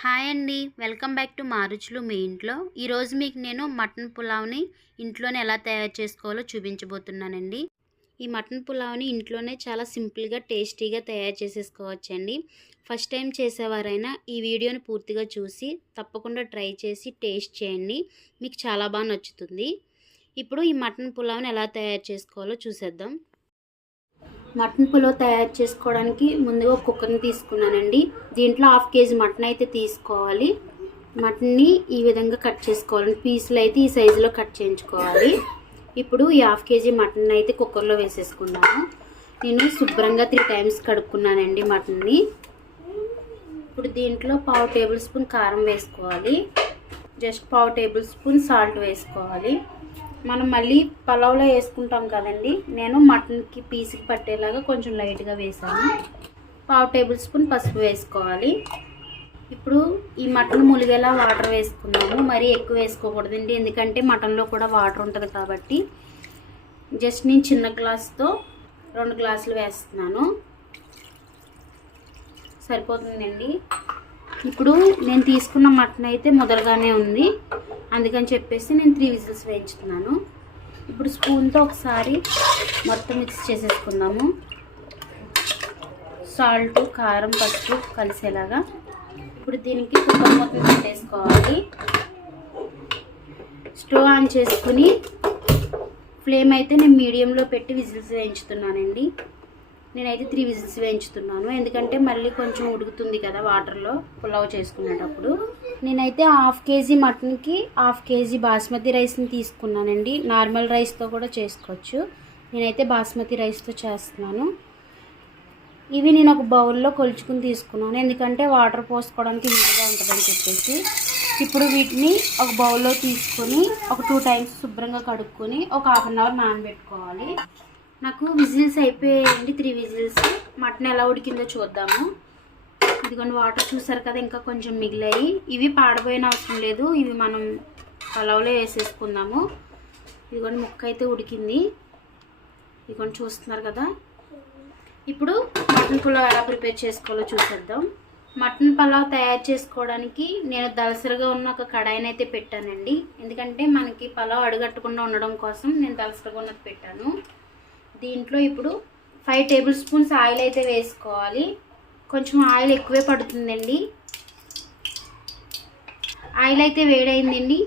Hi అండి. Welcome back to మారుచులు మీ ఇంట్లో. ఈరోజు మీకు నేను మటన్ పులావ్ని ఇంట్లోనే ఎలా తయారు చేసుకోవాలో చూపించబోతున్నానండి. ఈ మటన్ పులావ్ని ఇంట్లోనే చాలా సింపుల్గా టేస్టీగా తయారు చేసేసుకోవచ్చండి. ఫస్ట్ టైం చేసేవారైనా ఈ వీడియోని పూర్తిగా చూసి తప్పకుండా ట్రై చేసి టేస్ట్ చేయండి. మీకు చాలా బాగా నచ్చుతుంది. ఇప్పుడు ఈ మటన్ పులావ్ని ఎలా తయారు చేసుకోవాలో చూసేద్దాం. మటన్ పులావ్ తయారు చేసుకోవడానికి ముందుగా ఒక కుక్కర్ని తీసుకున్నానండి. దీంట్లో హాఫ్ కేజీ మటన్ అయితే తీసుకోవాలి. మటన్ని ఈ విధంగా కట్ చేసుకోవాలి. పీసులు అయితే ఈ సైజులో కట్ చేయించుకోవాలి. ఇప్పుడు ఈ హాఫ్ కేజీ మటన్ అయితే కుక్కర్లో వేసేసుకున్నాను. నేను శుభ్రంగా త్రీ టైమ్స్ కడుక్కున్నానండి మటన్ని. ఇప్పుడు దీంట్లో పావు టేబుల్ స్పూన్ కారం వేసుకోవాలి. జస్ట్ పావు టేబుల్ స్పూన్ సాల్ట్ వేసుకోవాలి. మనం మళ్ళీ పలావ్లో వేసుకుంటాం కదండి. నేను మటన్కి పీస్కి పట్టేలాగా కొంచెం లైట్గా వేసాను. పావు టేబుల్ స్పూన్ పసుపు వేసుకోవాలి. ఇప్పుడు ఈ మటన్ ములిగేలా వాటర్ వేసుకున్నాము. మరీ ఎక్కువ వేసుకోకూడదండి. ఎందుకంటే మటన్లో కూడా వాటర్ ఉంటుంది కాబట్టి. జస్ట్ నేను చిన్న గ్లాస్తో రెండు గ్లాసులు వేస్తున్నాను. సరిపోతుందండి. ఇప్పుడు నేను తీసుకున్న మటన్ అయితే మొదలుగానే ఉంది. అందుకని చెప్పేసి నేను త్రీ విజిల్స్ వేయించుతున్నాను. ఇప్పుడు స్పూన్తో ఒకసారి మొత్తం మిక్స్ చేసేసుకుందాము. సాల్ట్ కారం పసుపు కలిసేలాగా. ఇప్పుడు దీనికి కుక్కర్ మొత్తం పెట్టేసుకోవాలి. స్టవ్ ఆన్ చేసుకుని ఫ్లేమ్ అయితే నేను మీడియంలో పెట్టి విజిల్స్ వేయించుతున్నానండి. నేనైతే త్రీ విజిల్స్ వేయించుతున్నాను. ఎందుకంటే మళ్ళీ కొంచెం ఉడుకుతుంది కదా వాటర్లో పులావ్ చేసుకునేటప్పుడు. నేనైతే హాఫ్ కేజీ మటన్కి హాఫ్ కేజీ బాస్మతి రైస్ని తీసుకున్నానండి. నార్మల్ రైస్తో కూడా చేసుకోవచ్చు. నేనైతే బాస్మతి రైస్తో చేస్తున్నాను. ఇవి నేను ఒక బౌల్లో కొలుచుకుని తీసుకున్నాను. ఎందుకంటే వాటర్ పోసుకోవడానికి వీలుగా ఉంటుందని చెప్పేసి. ఇప్పుడు వీటిని ఒక బౌల్లో తీసుకొని ఒక టూ టైమ్స్ శుభ్రంగా కడుక్కొని ఒక హాఫ్ అన్ అవర్ నానబెట్టుకోవాలి. నాకు విజిల్స్ అయిపోయాయండి త్రీ విజిల్స్. మటన్ ఎలా ఉడికిందో చూద్దాము. ఇదిగోండి వాటర్ చూసారు కదా ఇంకా కొంచెం మిగిలాయి. ఇవి పాడబోయిన అవసరం లేదు ఇవి మనం పలావ్లో వేసేసుకుందాము. ఇదిగోండి ముక్క అయితే ఉడికింది. ఇదిగోండి చూస్తున్నారు కదా. ఇప్పుడు మటన్ పులావ్ ఎలా ప్రిపేర్ చేసుకోవాలో చూసేద్దాం. మటన్ పలావ్ తయారు చేసుకోవడానికి నేను దలసరిగా ఉన్న ఒక కడాయిని అయితే పెట్టానండి. ఎందుకంటే మనకి పలావ్ అడుగట్టకుండా ఉండడం కోసం నేను దలసరిగా ఉన్నది పెట్టాను. దీంట్లో ఇప్పుడు ఫైవ్ టేబుల్ స్పూన్స్ ఆయిల్ అయితే వేసుకోవాలి. కొంచెం ఆయిల్ ఎక్కువే పడుతుందండి. ఆయిల్ అయితే వేడైందండి.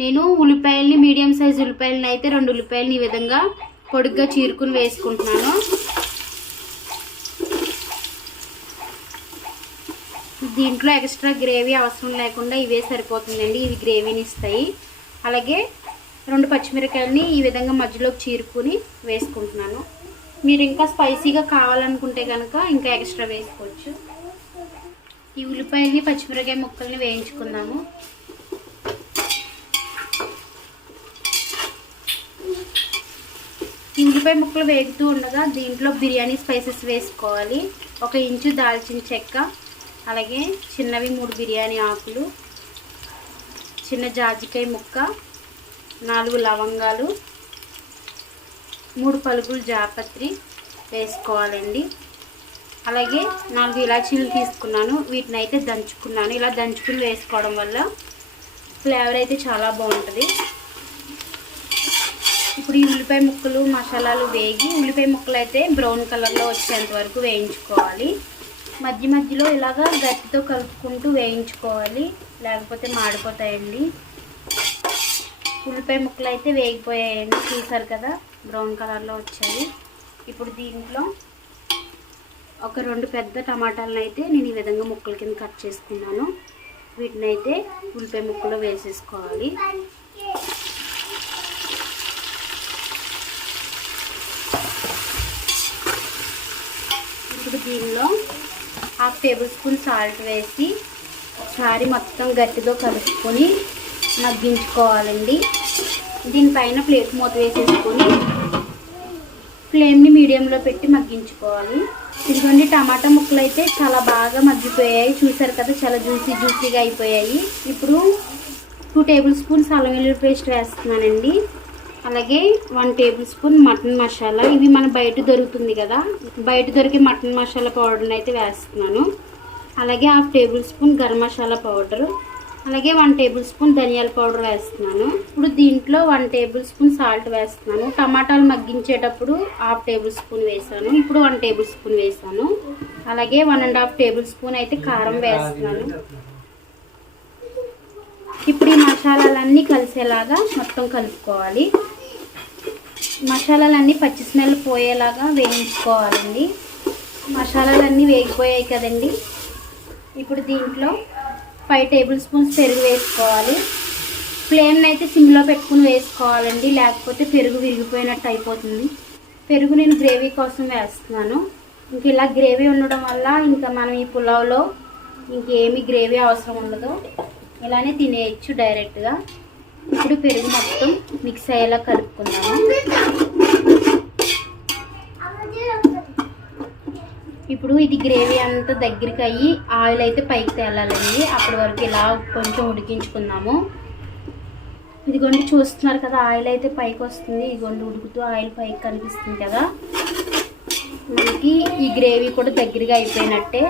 నేను ఉల్లిపాయల్ని మీడియం సైజ్ ఉల్లిపాయలని అయితే రెండు ఉల్లిపాయలని ఈ విధంగా పొడుగ్గా చీరుకుని వేసుకుంటున్నాను. దీంట్లో ఎక్స్ట్రా గ్రేవీ అవసరం లేకుండా ఇవే సరిపోతుందండి. ఇవి గ్రేవీని ఇస్తాయి. అలాగే రెండు పచ్చిమిరకాయలని ఈ విధంగా మధ్యలోకి చీరుకుని వేసుకుంటున్నాను. మీరు ఇంకా స్పైసీగా కావాలనుకుంటే కనుక ఇంకా ఎక్స్ట్రా వేసుకోవచ్చు. ఈ ఉల్లిపాయని పచ్చిమిరకాయ ముక్కల్ని వేయించుకుందాము. ఈ ఉల్లిపాయ ముక్కలు వేగుతూ ఉండగా దీంట్లో బిర్యానీ స్పైసెస్ వేసుకోవాలి. ఒక ఇంచు దాల్చిన చెక్క అలాగే చిన్నవి మూడు బిర్యానీ ఆకులు చిన్న జాజికాయ ముక్క నాలుగు లవంగాలు మూడు పలుకులు జాపత్రి వేసుకోవాలండి. అలాగే నాలుగు ఇలాచీలు తీసుకున్నాను. వీటిని అయితే దంచుకున్నాను. ఇలా దంచుకుని వేసుకోవడం వల్ల ఫ్లేవర్ అయితే చాలా బాగుంటుంది. ఇప్పుడు ఈ ఉల్లిపాయ ముక్కలు మసాలాలు వేగి ఉల్లిపాయ ముక్కలు అయితే బ్రౌన్ కలర్లో వచ్చేంత వరకు వేయించుకోవాలి. మధ్య మధ్యలో ఇలాగా గట్టితో కలుపుకుంటూ వేయించుకోవాలి. లేకపోతే మాడిపోతాయండి. ఉల్లిపాయ ముక్కలు అయితే వేగిపోయాయండి. చూసారు కదా? బ్రౌన్ కలర్లో వచ్చాయి. ఇప్పుడు దీంట్లో ఒక రెండు పెద్ద టమాటాలను అయితే నేను ఈ విధంగా ముక్కల కింద కట్ చేసుకున్నాను. వీటిని అయితే ఉల్లిపాయ ముక్కలో వేసేసుకోవాలి. ఇప్పుడు దీనిలో హాఫ్ టేబుల్ స్పూన్ సాల్ట్ వేసి ఒకసారి మొత్తం గట్టితో కలుపుకొని మగ్గించుకోవాలండి. దీనిపైన ప్లేట్ మూత వేసేసుకొని ఫ్లేమ్ని మీడియంలో పెట్టి మగ్గించుకోవాలి. ఇదిగోండి టమాటా ముక్కలు అయితే చాలా బాగా మగ్గిపోయాయి. చూసారు కదా చాలా జ్యూసీ జ్యూసీగా అయిపోయాయి. ఇప్పుడు టూ టేబుల్ స్పూన్స్ అల్లం వెల్లుల్లి పేస్ట్ వేస్తున్నానండి. అలాగే one tablespoon mutton masala. ఇవి మన బయట దొరుకుతుంది కదా బయట దొరికే మటన్ మసాలా పౌడర్ని అయితే వేస్తున్నాను. అలాగే half tablespoon garam masala powder. అలాగే వన్ టేబుల్ స్పూన్ ధనియాల పౌడర్ వేస్తున్నాను. ఇప్పుడు దీంట్లో వన్ టేబుల్ స్పూన్ సాల్ట్ వేస్తున్నాను. టమాటాలు మగ్గించేటప్పుడు హాఫ్ టేబుల్ స్పూన్ వేసాను ఇప్పుడు వన్ టేబుల్ స్పూన్ వేసాను అలాగే one and half tablespoon అయితే కారం వేస్తున్నాను. ఇప్పుడు ఈ మసాలాలన్నీ కలిసేలాగా మొత్తం కలుపుకోవాలి. మసాలాలన్నీ పచ్చి స్మెల్ పోయేలాగా వేయించుకోవాలండి. మసాలాలన్నీ వేగిపోయాయి కదండి. ఇప్పుడు దీంట్లో ఫైవ్ టేబుల్ స్పూన్స్ పెరుగు వేసుకోవాలి. ఫ్లేమ్ని అయితే సిమ్లో పెట్టుకుని వేసుకోవాలండి. లేకపోతే పెరుగు విరిగిపోయినట్టు అయిపోతుంది. పెరుగు నేను గ్రేవీ కోసం వేస్తున్నాను. ఇంక ఇలా గ్రేవీ ఉండడం వల్ల ఇంకా మనం ఈ పులావ్లో ఇంకేమీ గ్రేవీ అవసరం ఉండదు. ఇలానే తినేయచ్చు డైరెక్ట్గా ఇప్పుడు పెరుగు మొత్తం మిక్స్ అయ్యేలా కలుపుకుందాము. ఇప్పుడు ఇది గ్రేవీ అంతా దగ్గరికి అయ్యి ఆయిల్ అయితే పైకి తేలాలండి. అప్పటి వరకు ఇలా కొంచెం ఉడికించుకుందాము. ఇదిగోండి చూస్తున్నారు కదా ఆయిల్ అయితే పైకి వస్తుంది. ఇదిగోండి ఉడుకుతూ ఆయిల్ పైకి కనిపిస్తుంది కదా. మనకి ఈ గ్రేవీ కూడా దగ్గరగా అయిపోయినట్టే.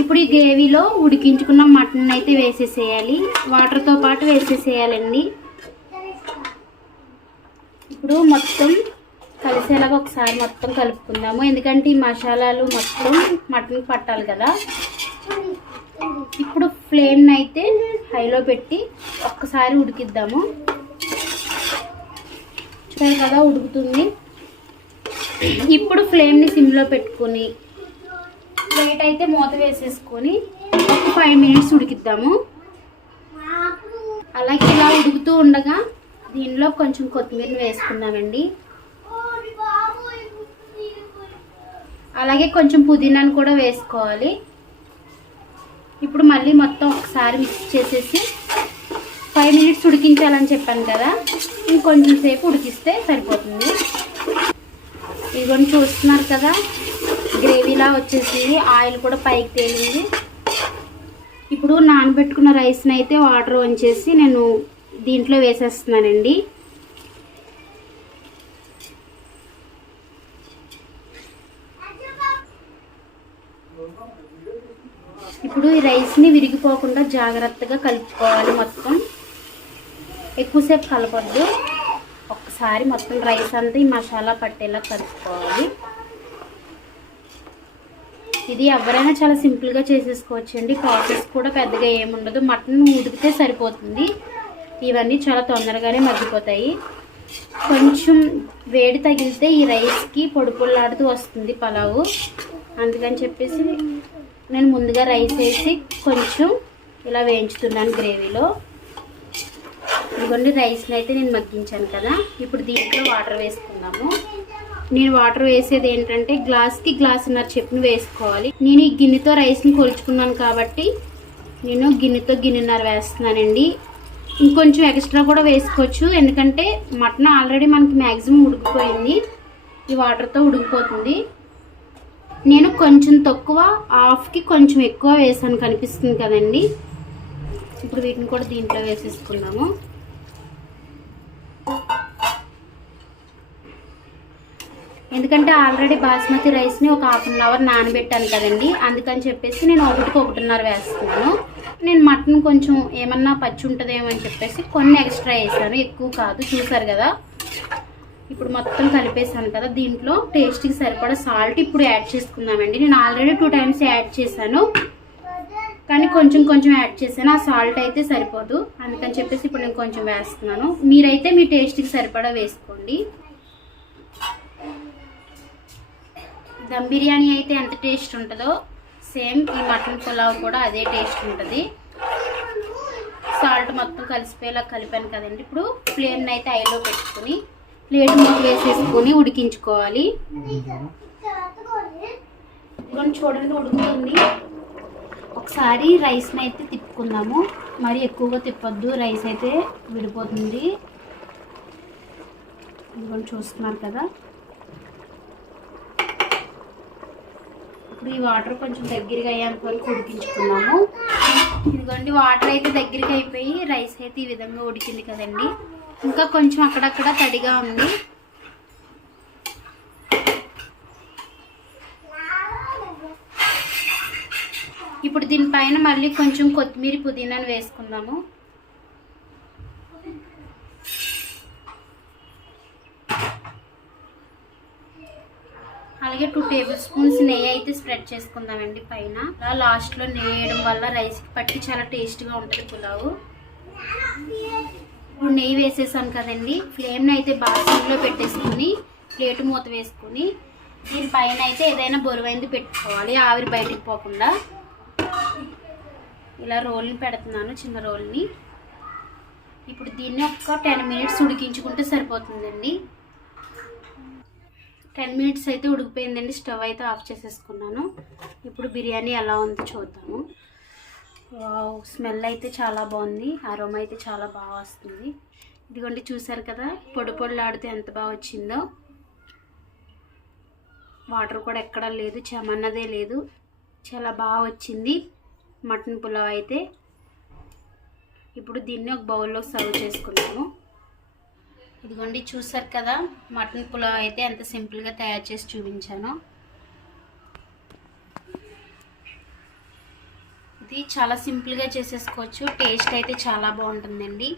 ఇప్పుడు ఈ గ్రేవీలో ఉడికించుకున్న మటన్ అయితే వేసేసేయాలి. వాటర్తో పాటు వేసేసేయాలండి. ఇప్పుడు మొత్తం కలిసేలాగా ఒకసారి మొత్తం కలుపుకుందాము. ఎందుకంటే ఈ మసాలాలు మొత్తం మటన్ పట్టాలి కదా. ఇప్పుడు ఫ్లేమ్ని అయితే హైలో పెట్టి ఒక్కసారి ఉడికిద్దాము. చూసారు కదా ఉడుకుతుంది. ఇప్పుడు ఫ్లేమ్ని సిమ్లో పెట్టుకొని ప్లేట్ అయితే మూత వేసేసుకొని ఒక ఫైవ్ మినిట్స్ ఉడికిద్దాము. అలాగే ఇలా ఉడుకుతూ ఉండగా దీనిలో కొంచెం కొత్తిమీరని వేసుకుందామండి. అలాగే కొంచెం పుదీనాను కూడా వేసుకోవాలి. ఇప్పుడు మళ్ళీ మొత్తం ఒకసారి మిక్స్ చేసేసి ఫైవ్ మినిట్స్ ఉడికించాలని చెప్పాను కదా ఇంకొంచెం సేపు ఉడికిస్తే సరిపోతుంది. ఇదిగోని చూస్తున్నారు కదా గ్రేవీలా వచ్చేసింది ఆయిల్ కూడా పైకి తేలింది. ఇప్పుడు నానబెట్టుకున్న రైస్ని అయితే వాటర్ వంచేసి నేను దీంట్లో వేసేస్తున్నానండి ఇప్పుడు ఈ రైస్ని విరిగిపోకుండా జాగ్రత్తగా కలుపుకోవాలి మొత్తం. ఎక్కువసేపు కలపొద్దు. ఒక్కసారి మొత్తం రైస్ అంతా ఈ మసాలా పట్టేలా కలుపుకోవాలి. ఇది ఎవరైనా చాలా సింపుల్గా చేసేసుకోవచ్చు అండి ప్రాసెస్ కూడా పెద్దగా ఏముండదు. మటన్ ఉడికితే సరిపోతుంది. ఇవన్నీ చాలా తొందరగానే మగ్గిపోతాయి. కొంచెం వేడి తగిలితే ఈ రైస్కి పొడి పొల్లాడుతూ వస్తుంది పలావు. అందుకని చెప్పేసి నేను ముందుగా రైస్ వేసి కొంచెం ఇలా వేయించుతున్నాను గ్రేవీలో. ఇదిగోండి రైస్ని అయితే నేను మగ్గించాను కదా. ఇప్పుడు దీంట్లో వాటర్ వేసుకుందాము. నేను వాటర్ వేసేది ఏంటంటే గ్లాస్కి గ్లాసున్నర చెప్పును వేసుకోవాలి. నేను ఈ గిన్నెతో రైస్ని కొలుచుకున్నాను కాబట్టి నేను గిన్నెతో గిన్నెన్నర వేస్తున్నానండి. ఇంకొంచెం ఎక్స్ట్రా కూడా వేసుకోవచ్చు. ఎందుకంటే మటన్ ఆల్రెడీ మనకి మ్యాక్సిమం ఉడికిపోయింది. ఈ వాటర్తో ఉడికిపోతుంది. నేను కొంచెం తక్కువ హాఫ్కి కొంచెం ఎక్కువ వేసాను కనిపిస్తుంది కదండి. ఇప్పుడు వీటిని కూడా దీంట్లో వేసేసుకుందాము. ఎందుకంటే ఆల్రెడీ బాస్మతి రైస్ని ఒక హాఫ్ అన్ అవర్ నానబెట్టాను కదండి. అందుకని చెప్పేసి నేను ఒకటికి ఒకటిన్నర వేస్తున్నాను. నేను మటన్ కొంచెం ఏమన్నా పచ్చి ఉంటుందేమో అని చెప్పేసి కొన్ని ఎక్స్ట్రా వేసాను. ఎక్కువ కాదు చూసారు కదా. ఇప్పుడు మొత్తం కలిపేసాను కదా దీంట్లో టేస్ట్కి సరిపడా సాల్ట్ ఇప్పుడు యాడ్ చేసుకుందామండి. నేను ఆల్రెడీ టూ టైమ్స్ యాడ్ చేశాను. కానీ కొంచెం కొంచెం యాడ్ చేశాను. ఆ సాల్ట్ అయితే సరిపోదు. అందుకని చెప్పేసి ఇప్పుడు నేను కొంచెం వేస్తున్నాను. మీరైతే మీ టేస్ట్కి సరిపడా వేసుకోండి. దమ్ బిర్యానీ అయితే ఎంత టేస్ట్ ఉంటుందో సేమ్ ఈ మటన్ పులావ్ కూడా అదే టేస్ట్ ఉంటుంది. సాల్ట్ మొత్తం కలిసిపోయేలా కలిపాను కదండి. ఇప్పుడు ఫ్లేమ్ని అయితే ఐలో పెట్టుకుని ప్లేట్ మూత వేసేసుకొని ఉడికించుకోవాలి. చూడండి ఉడుకుతుంది. ఒకసారి రైస్ని అయితే తిప్పుకుందాము. మరి ఎక్కువగా తిప్పొద్దు రైస్ అయితే విడిపోతుంది. ఇదిగోండి చూస్తున్నారు కదా. ఇప్పుడు ఈ వాటర్ కొంచెం దగ్గరగా అయ్యేంత వరకు ఉడికించుకున్నాము. ఇదిగోండి వాటర్ అయితే దగ్గరికి అయిపోయి రైస్ అయితే ఈ విధంగా ఉడికింది కదండి. ఇంకా కొంచెం అక్కడక్కడ తడిగా ఉంది. ఇప్పుడు దీనిపైన మళ్ళీ కొంచెం కొత్తిమీర పుదీనాను వేసుకుందాము. అలాగే టూ టేబుల్ స్పూన్స్ నెయ్యి అయితే స్ప్రెడ్ చేసుకుందామండి పైన. అలా లాస్ట్లో నెయ్యి వేయడం వల్ల రైస్కి పట్టి చాలా టేస్ట్గా ఉంటుంది పులావు. ఇప్పుడు నెయ్యి వేసేసాను కదండి. ఫ్లేమ్ని అయితే బాగా సిమ్లో పెట్టేసుకొని ప్లేట్ మూత వేసుకొని దీనిపైన అయితే ఏదైనా బొరువైంది పెట్టుకోవాలి ఆవిరి బయటికి పోకుండా. ఇలా రోల్ని పెడుతున్నాను చిన్న రోల్ని ఇప్పుడు దీన్ని ఒక టెన్ మినిట్స్ ఉడికించుకుంటే సరిపోతుందండి. టెన్ మినిట్స్ అయితే ఉడికిపోయిందండి. స్టవ్ అయితే ఆఫ్ చేసేసుకున్నాను. ఇప్పుడు బిర్యానీ ఎలా ఉందో చూద్దాము. వావ్ స్మెల్ అయితే చాలా బాగుంది. అరోమా అయితే చాలా బాగా వస్తుంది. ఇదిగోండి చూసారు కదా పొడి పొడిలాడితే ఎంత బాగా వచ్చిందో. వాటర్ కూడా ఎక్కడా లేదు చెమన్నదే లేదు. చాలా బాగా వచ్చింది మటన్ పులావ్ అయితే. ఇప్పుడు దీన్ని ఒక బౌల్లో సర్వ్ చేసుకున్నాము. ఇదిగోండి చూసారు కదా మటన్ పులావ్ అయితే ఎంత సింపుల్గా తయారు చేసి చూపించాను. ఇది చాలా సింపుల్గా చేసేసుకోవచ్చు టేస్ట్ అయితే చాలా బాగుంటుందండి.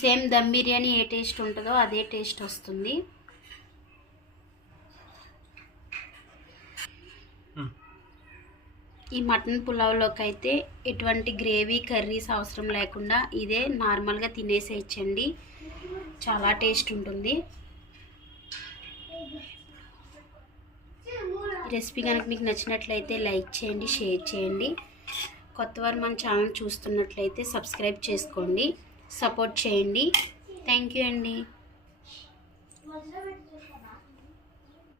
సేమ్ దమ్ బిర్యానీ ఏ టేస్ట్ ఉంటుందో అదే టేస్ట్ వస్తుంది. ఈ మటన్ పులావ్లోకి అయితే ఎటువంటి గ్రేవీ కర్రీస్ అవసరం లేకుండా ఇదే నార్మల్గా తినేసేయచ్చండి. చాలా టేస్ట్ ఉంటుంది. రెసిపీ కనుక మీకు నచ్చినట్లయితే లైక్ చేయండి షేర్ చేయండి. కొత్తవారు మన ఛానల్ చూస్తున్నట్లయితే సబ్స్క్రైబ్ చేసుకోండి. సపోర్ట్ చేయండి. థ్యాంక్ యూ అండి.